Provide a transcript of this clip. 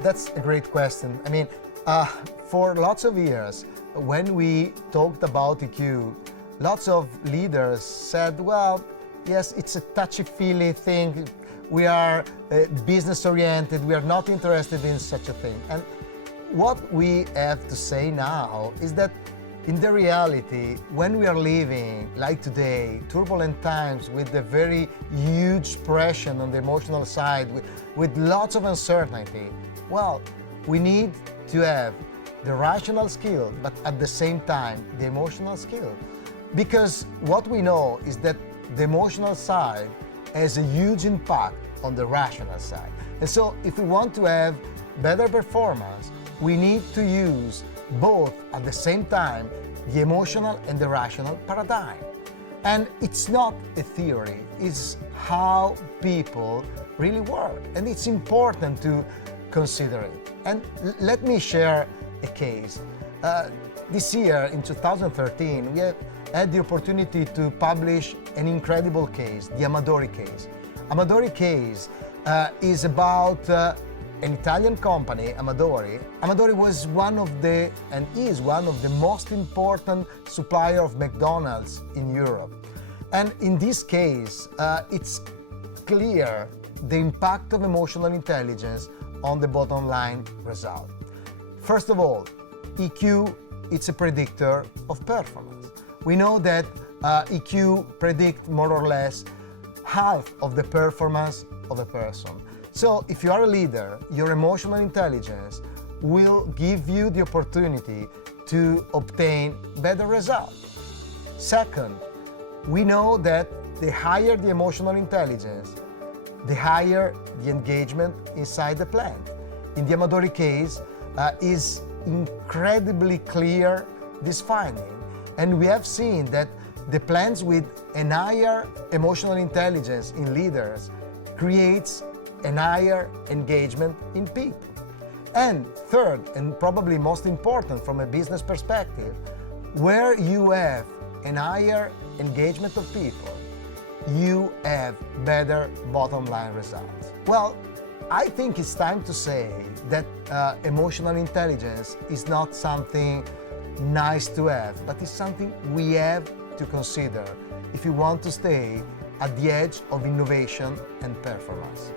That's a great question. I mean, for lots of years, when we talked about EQ, lots of leaders said, well, yes, it's a touchy-feely thing. We are business-oriented. We are not interested in such a thing. And what we have to say now is that in the reality, when we are living, like today, turbulent times with a very huge pressure on the emotional side, with lots of uncertainty, well, we need to have the rational skill, but at the same time, the emotional skill. Because what we know is that the emotional side has a huge impact on the rational side. And so if we want to have better performance, we need to use both at the same time the emotional and the rational paradigm. And it's not a theory, it's how people really work. And it's important to consider it. And let me share a case. This year, in 2013, we have had the opportunity to publish an incredible case, the Amadori case. Amadori case is about an Italian company, Amadori. Amadori was one of the, and is one of the most important supplier of McDonald's in Europe. And in this case, it's clear the impact of emotional intelligence on the bottom line result. First of all, EQ, it's a predictor of performance. We know that EQ predicts more or less half of the performance of a person. So if you are a leader, your emotional intelligence will give you the opportunity to obtain better results. Second, we know that the higher the emotional intelligence, the higher the engagement inside the plant. In the Amadori case, is incredibly clear this finding. And we have seen that the plants with a higher emotional intelligence in leaders creates a higher engagement in people. And third, and probably most important from a business perspective, where you have a higher engagement of people, you have better bottom line results. Well, I think it's time to say that emotional intelligence is not something nice to have, but it's something we have to consider if you want to stay at the edge of innovation and performance.